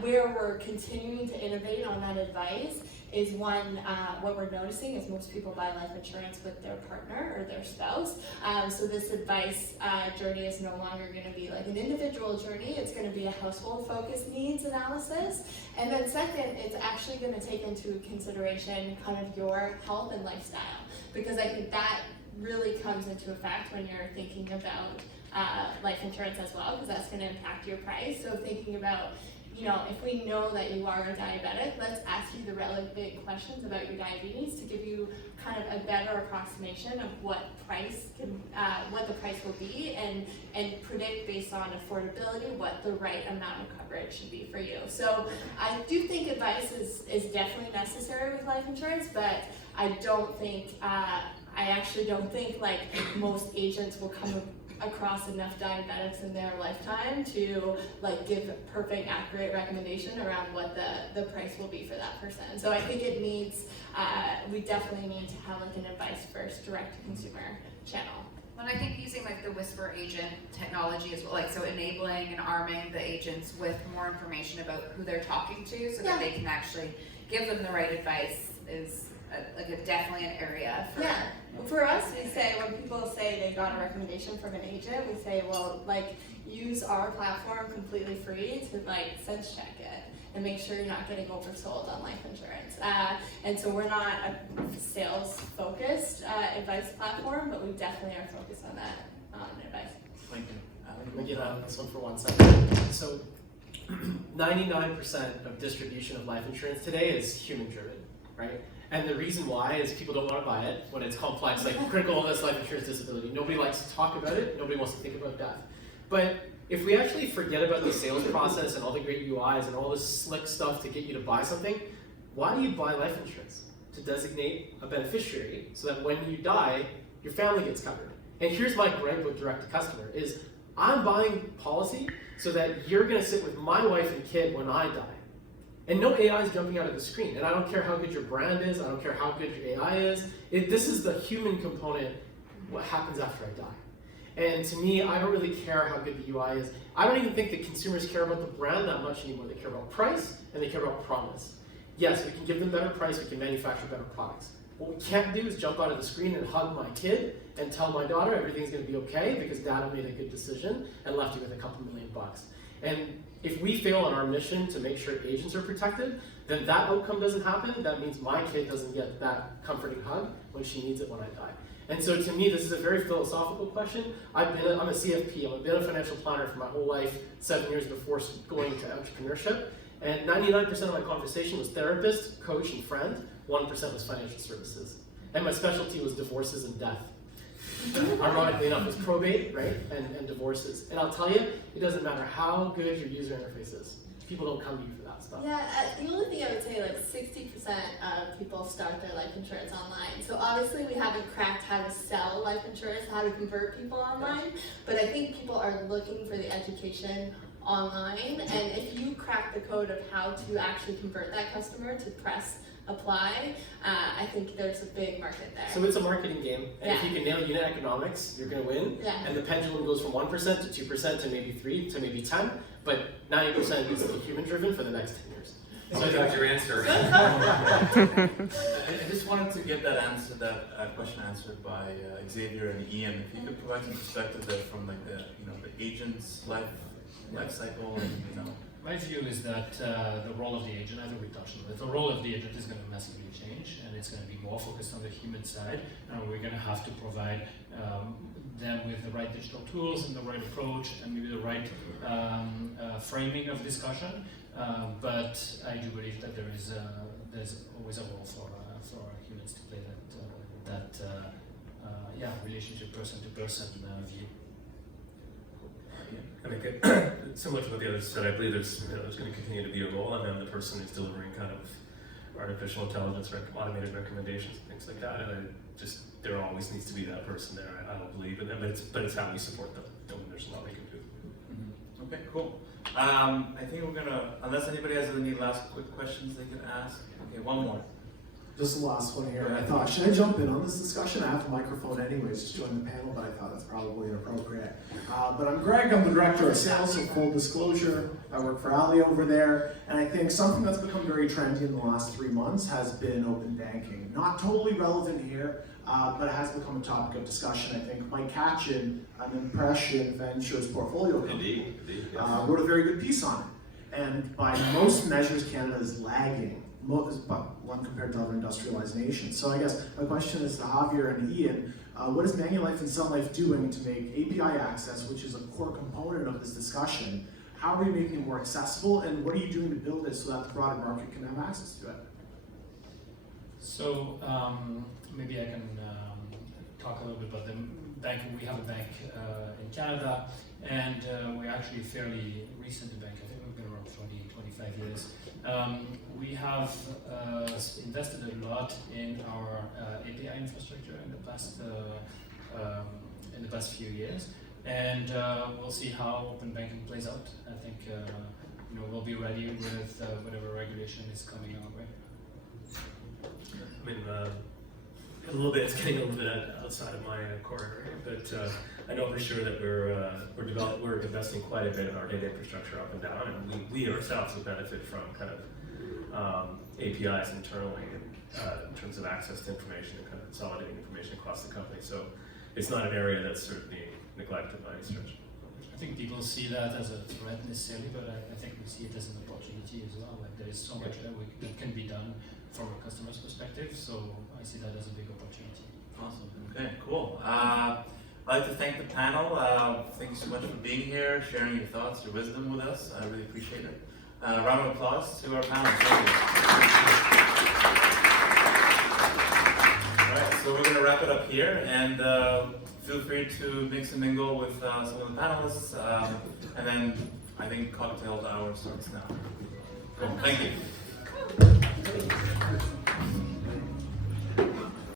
Where we're continuing to innovate on that advice is what we're noticing is most people buy life insurance with their partner or their spouse. So this advice journey is no longer going to be like an individual journey. It's going to be a household-focused needs analysis. And then second, it's actually going to take into consideration kind of your health and lifestyle, because I think that really comes into effect when you're thinking about life insurance as well, because that's going to impact your price. So thinking about, you know, if we know that you are a diabetic, let's ask you the relevant questions about your diabetes to give you kind of a better approximation of what the price will be, and predict based on affordability what the right amount of coverage should be for you. So I do think advice is definitely necessary with life insurance, but I actually don't think like most agents will come across enough diabetics in their lifetime to like give perfect, accurate recommendation around what the price will be for that person. So I think it needs, we definitely need to have like an advice first direct to consumer channel. And I think using like the whisper agent technology as well, like so enabling and arming the agents with more information about who they're talking to, so that they can actually give them the right advice is definitely an area for. Yeah, for us, we say when people say they got a recommendation from an agent, we say, well, like use our platform completely free to like sense check it and make sure you're not getting oversold on life insurance. And so we're not a sales-focused advice platform, but we definitely are focused on that advice. Thank you. Let me get on this one for 1 second. So 99% of distribution of life insurance today is human-driven, right? And the reason why is people don't want to buy it when it's complex, like critical illness, life insurance, disability. Nobody likes to talk about it. Nobody wants to think about death. But if we actually forget about the sales process and all the great UIs and all this slick stuff to get you to buy something, why do you buy life insurance? To designate a beneficiary so that when you die, your family gets covered. And here's my gripe with direct to customer is I'm buying policy so that you're going to sit with my wife and kid when I die. And no AI is jumping out of the screen. And I don't care how good your brand is. I don't care how good your AI is. This is the human component, what happens after I die. And to me, I don't really care how good the UI is. I don't even think that consumers care about the brand that much anymore. They care about price and they care about promise. Yes, we can give them better price, we can manufacture better products. What we can't do is jump out of the screen and hug my kid and tell my daughter everything's gonna be okay because dad made a good decision and left you with a couple $1 million. And if we fail on our mission to make sure agents are protected, then that outcome doesn't happen. That means my kid doesn't get that comforting hug when she needs it when I die. And so to me, this is a very philosophical question. I'm a CFP, I've been a financial planner for my whole life, 7 years before going to entrepreneurship. And 99% of my conversation was therapist, coach, and friend. 1% was financial services. And my specialty was divorces and death. Ironically enough, it's probate, right, and divorces. And I'll tell you, it doesn't matter how good your user interface is. People don't come to you for that stuff. Yeah, the only thing I would say, like 60% of people start their life insurance online. So obviously we haven't cracked how to sell life insurance, how to convert people online, but I think people are looking for the education online, and if you crack the code of how to actually convert that customer to press apply, I think there's a big market there. So it's a marketing game, and if you can nail unit economics, you're going to win. Yeah. And the pendulum goes from 1% to 2% to maybe 3 to maybe 10, but 90% needs to be human-driven for the next 10 years. So I got your answer. I just wanted to get that question answered by Xavier and Ian. If you could provide some perspective there from like the agent's life cycle and My view is that the role of the agent, I think we touched on it, the role of the agent is going to massively change, and it's going to be more focused on the human side, and we're going to have to provide them with the right digital tools and the right approach and maybe the right framing of discussion. But I do believe that there's always a role for humans to play that relationship person to person view. I think similar to what the others said, I believe there's going to continue to be a role, and then the person who's delivering kind of artificial intelligence, automated recommendations, and things like that. And there always needs to be that person there. I don't believe in them, but it's how we support them. There's a lot we can do. Okay, cool. I think we're gonna, unless anybody has any last quick questions they can ask. Okay, one more. Just the last one here. I thought, should I jump in on this discussion? I have a microphone anyways, just join the panel, but I thought that's probably inappropriate. But I'm Greg, I'm the director of sales, so full disclosure. I work for Ali over there, and I think something that's become very trendy in the last 3 months has been open banking. Not totally relevant here, but it has become a topic of discussion. I think Mike Katchen, an Impression Ventures portfolio company, wrote a very good piece on it. And by most measures, Canada is lagging. One compared to other industrialized nations. So I guess my question is to Xavier and Ian, what is Manulife and Sun Life doing to make API access, which is a core component of this discussion, how are we making it more accessible, and what are you doing to build it so that the broader market can have access to it? So maybe I can talk a little bit about the banking. We have a bank in Canada, and we're actually fairly recent bank. I think we've been around 25 years. We have invested a lot in our API infrastructure in the past few years, and we'll see how open banking plays out. I think we'll be ready with whatever regulation is coming our way. I mean, it's getting a little bit outside of my core area, but I know for sure that we're investing quite a bit in our data infrastructure up and down, and we ourselves will benefit from kind of APIs internally in terms of access to information and kind of consolidating information across the company. So it's not an area that's sort of being neglected by any stretch. I think people see that as a threat necessarily, but I think we see it as an opportunity as well. Like there is so much that can be done from a customer's perspective, so I see that as a big opportunity. Awesome. Okay, cool. I'd like to thank the panel. Thank you so much for being here, sharing your thoughts, your wisdom with us. I really appreciate it. Round of applause to our panel. Thank you. All right, so we're going to wrap it up here, and feel free to mix and mingle with some of the panelists, and then I think cocktail hour starts now. Cool. Thank you.